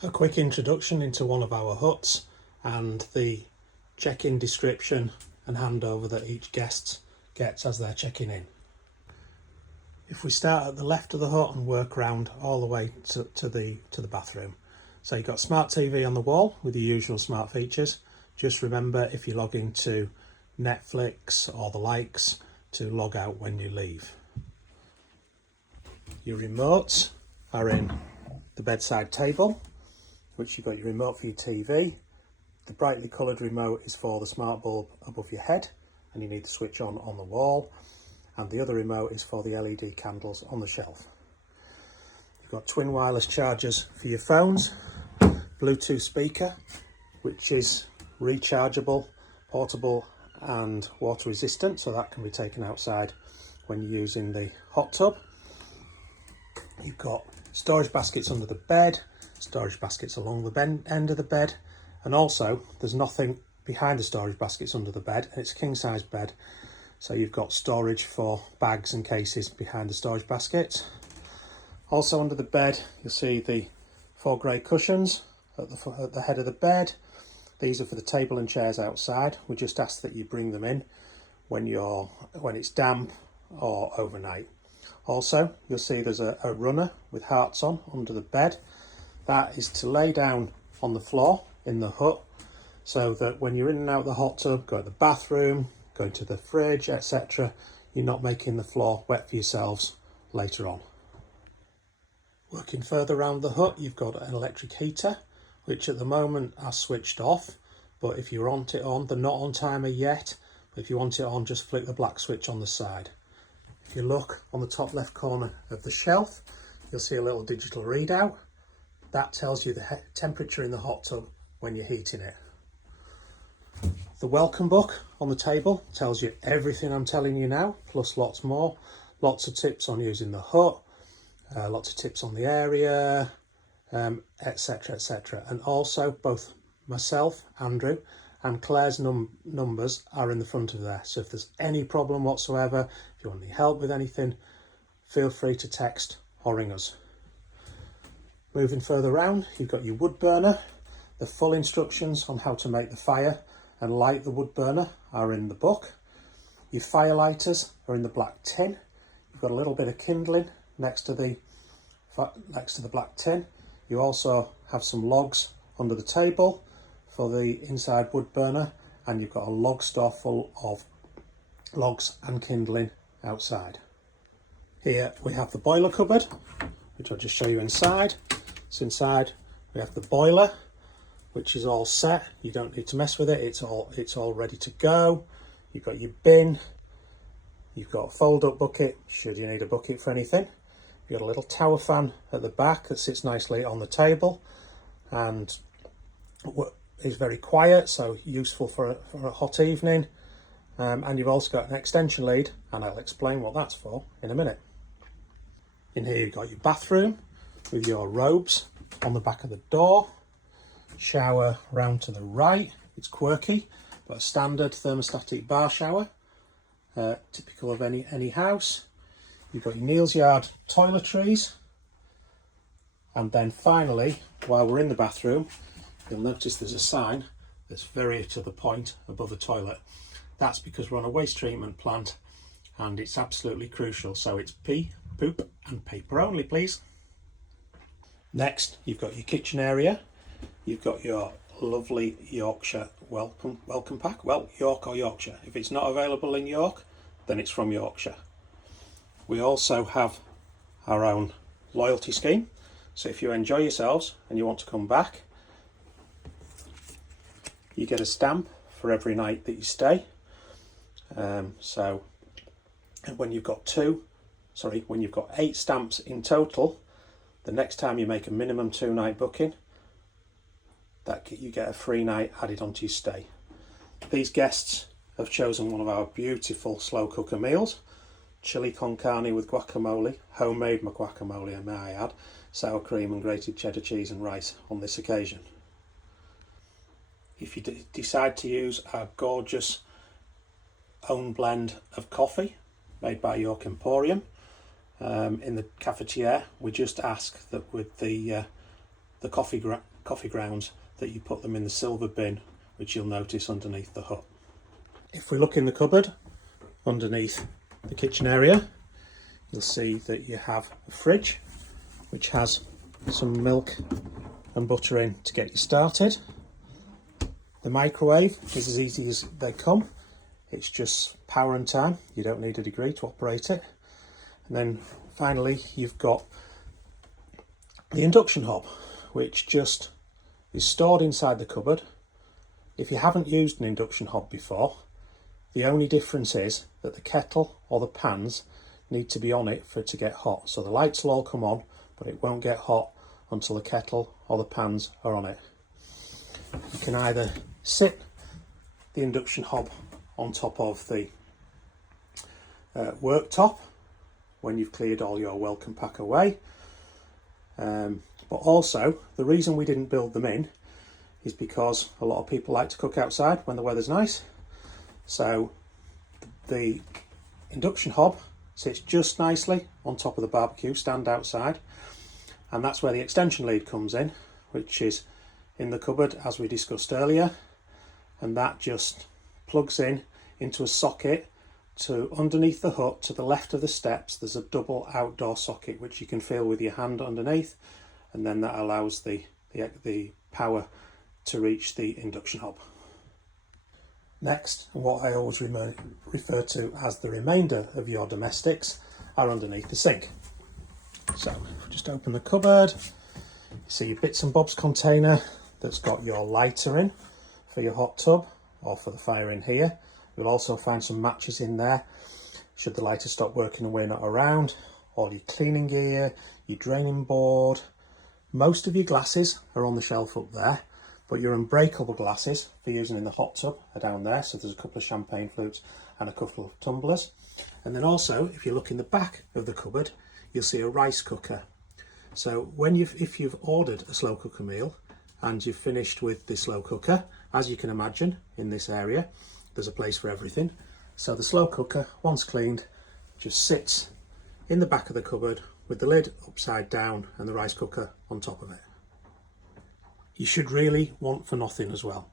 A quick introduction into one of our huts and the check-in description and handover that each guest gets as they're checking in. If we start at the left of the hut and work round all the way to the bathroom. So you've got smart TV on the wall with the usual smart features. Just remember, if you log into Netflix or the likes, to log out when you leave. Your remotes are in the bedside table, which you've got your remote for your TV. The brightly coloured remote is for the smart bulb above your head, and you need the switch on the wall. And the other remote is for the LED candles on the shelf. You've got twin wireless chargers for your phones, Bluetooth speaker, which is rechargeable, portable and water resistant, so that can be taken outside when you're using the hot tub. You've got storage baskets under the bed, storage baskets along the end of the bed, and also there's nothing behind the storage baskets under the bed, and it's a king size bed, so you've got storage for bags and cases behind the storage baskets. Also under the bed you'll see the 4 grey cushions at the head of the bed. These are for the table and chairs outside. We just ask that you bring them in when it's damp or overnight. Also, you'll see there's a runner with hearts on under the bed. That is to lay down on the floor in the hut, so that when you're in and out of the hot tub, go to the bathroom, go into the fridge, etc., you're not making the floor wet for yourselves later on. Working further around the hut, you've got an electric heater, which at the moment are switched off, but if you want it on, they're not on timer yet, but if you want it on, just flick the black switch on the side. If you look on the top left corner of the shelf, you'll see a little digital readout. That tells you the temperature in the hot tub when you're heating it. The welcome book on the table tells you everything I'm telling you now, plus lots more. Lots of tips on using the hut, lots of tips on the area, etc, etc. And also both myself, Andrew, and Claire's numbers are in the front of there, so if there's any problem whatsoever, if you want any help with anything, feel free to text or ring us. Moving further around, you've got your wood burner. The full instructions on how to make the fire and light the wood burner are in the book. Your fire lighters are in the black tin. You've got a little bit of kindling next to the black tin. You also have some logs under the table for the inside wood burner, and you've got a log store full of logs and kindling outside. Here we have the boiler cupboard, which I'll just show you inside. So inside we have the boiler, which is all set. You don't need to mess with it. It's all ready to go. You've got your bin. You've got a fold-up bucket, should you need a bucket for anything. You've got a little tower fan at the back that sits nicely on the table and is very quiet, so useful for a hot evening. And you've also got an extension lead, and I'll explain what that's for in a minute. In here you've got your bathroom with your robes on the back of the door. Shower round to the right. It's quirky, but a standard thermostatic bar shower, typical of any house. You've got your Neal's Yard toiletries, and then finally, while we're in the bathroom, you'll notice there's a sign that's very to the point above the toilet. That's because we're on a waste treatment plant and it's absolutely crucial, so it's pee, poop and paper only, please. Next, you've got your kitchen area. You've got your lovely Yorkshire welcome pack. Well, York or Yorkshire. If it's not available in York, then it's from Yorkshire. We also have our own loyalty scheme, so if you enjoy yourselves and you want to come back, you get a stamp for every night that you stay. So when you've got 8 stamps in total, the next time you make a minimum 2-night booking, you get a free night added onto your stay. These guests have chosen one of our beautiful slow cooker meals. Chili con carne with guacamole, homemade guacamole, may I add, sour cream and grated cheddar cheese and rice on this occasion. If you decide to use our gorgeous own blend of coffee made by York Emporium in the cafetiere, we just ask that with the coffee coffee grounds that you put them in the silver bin, which you'll notice underneath the hut. If we look in the cupboard underneath the kitchen area, you'll see that you have a fridge which has some milk and butter in to get you started. The microwave is as easy as they come. It's just power and time. You don't need a degree to operate it. And then finally you've got the induction hob, which just is stored inside the cupboard. If you haven't used an induction hob before, the only difference is that the kettle or the pans need to be on it for it to get hot. So the lights will all come on, but it won't get hot until the kettle or the pans are on it. You can either sit the induction hob on top of the worktop when you've cleared all your welcome pack away. But also, the reason we didn't build them in is because a lot of people like to cook outside when the weather's nice. So the induction hob sits just nicely on top of the barbecue stand outside, and that's where the extension lead comes in, which is in the cupboard as we discussed earlier, and that just plugs in into a socket to underneath the hut to the left of the steps. There's a double outdoor socket which you can feel with your hand underneath, and then that allows the power to reach the induction hob. Next, what I always refer to as the remainder of your domestics are underneath the sink. So just open the cupboard, you see your bits and bobs container that's got your lighter in for your hot tub or for the fire in here. You'll also find some matches in there should the lighter stop working and we're not around. All your cleaning gear, your draining board. Most of your glasses are on the shelf up there, but your unbreakable glasses for using in the hot tub are down there. So there's a couple of champagne flutes and a couple of tumblers. And then also, if you look in the back of the cupboard, you'll see a rice cooker. So if you've ordered a slow cooker meal and you've finished with the slow cooker, as you can imagine in this area, there's a place for everything. So the slow cooker, once cleaned, just sits in the back of the cupboard with the lid upside down and the rice cooker on top of it. You should really want for nothing as well.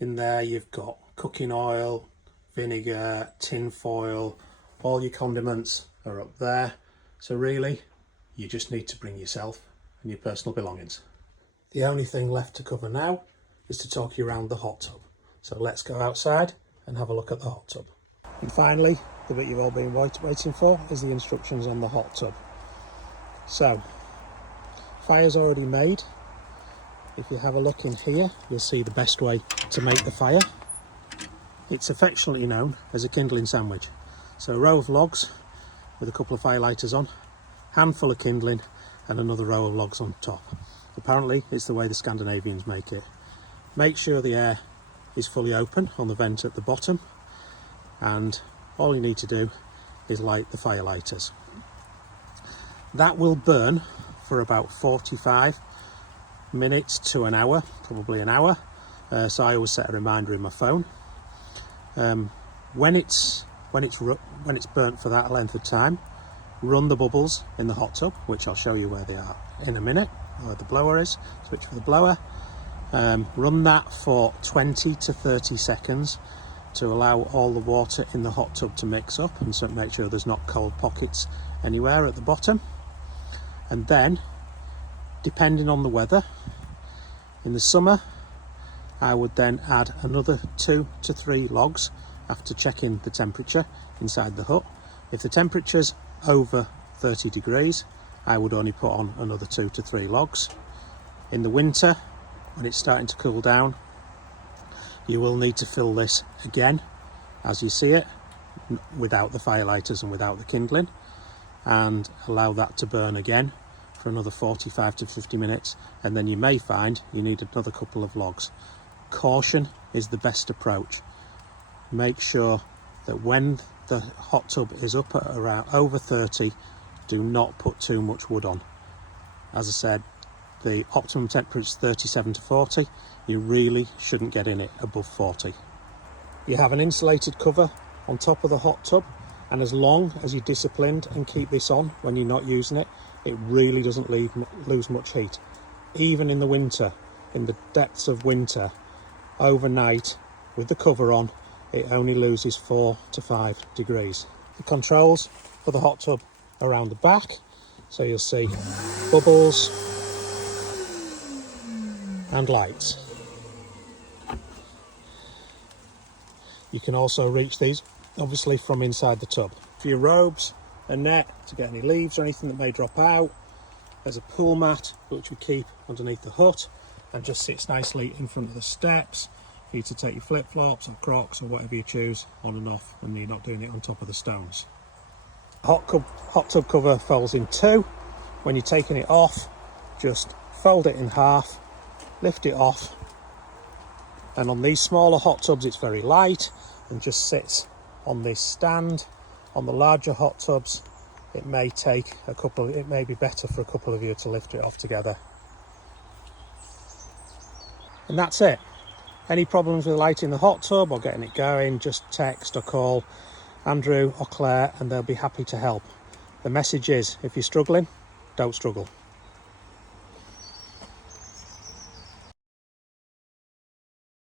In there you've got cooking oil, vinegar, tin foil, all your condiments are up there. So really, you just need to bring yourself and your personal belongings. The only thing left to cover now is to talk you around the hot tub. So let's go outside and have a look at the hot tub. And finally, the bit you've all been waiting for is the instructions on the hot tub. So, fire's already made. If you have a look in here, you'll see the best way to make the fire. It's affectionately known as a kindling sandwich. So a row of logs with a couple of firelighters on, handful of kindling and another row of logs on top. Apparently it's the way the Scandinavians make it. Make sure the air is fully open on the vent at the bottom, and all you need to do is light the firelighters. That will burn for about 45 minutes to an hour, probably an hour. So I always set a reminder in my phone. When it's burnt for that length of time, run the bubbles in the hot tub, which I'll show you where they are in a minute, where the blower is. Switch for the blower. Run that for 20 to 30 seconds to allow all the water in the hot tub to mix up and so make sure there's not cold pockets anywhere at the bottom. And then, depending on the weather, in the summer I would then add another 2 to 3 logs after checking the temperature inside the hut. If the temperature's over 30 degrees, I would only put on another 2 to 3 logs. In the winter, when it's starting to cool down, you will need to fill this again as you see it, without the firelighters and without the kindling, and allow that to burn again for another 45 to 50 minutes, and then you may find you need another couple of logs. Caution is the best approach. Make sure that when the hot tub is up at around over 30, do not put too much wood on. As I said, the optimum temperature is 37 to 40. You really shouldn't get in it above 40. You have an insulated cover on top of the hot tub, and as long as you're disciplined and keep this on when you're not using it, it really doesn't lose much heat. Even in the winter, in the depths of winter, overnight with the cover on, it only loses 4 to 5 degrees. The controls for the hot tub around the back, so you'll see bubbles and lights. You can also reach these obviously from inside the tub. For your robes, a net to get any leaves or anything that may drop out. There's a pool mat which we keep underneath the hut and just sits nicely in front of the steps for you to take your flip-flops or Crocs or whatever you choose on and off, and you're not doing it on top of the stones. Hot tub cover folds in two. When you're taking it off, just fold it in half, lift it off, and on these smaller hot tubs it's very light and just sits on this stand. On the larger hot tubs it may be better for a couple of you to lift it off together. And that's it. Any problems with lighting the hot tub or getting it going, just text or call Andrew or Claire and they'll be happy to help. The message is, if you're struggling, don't struggle.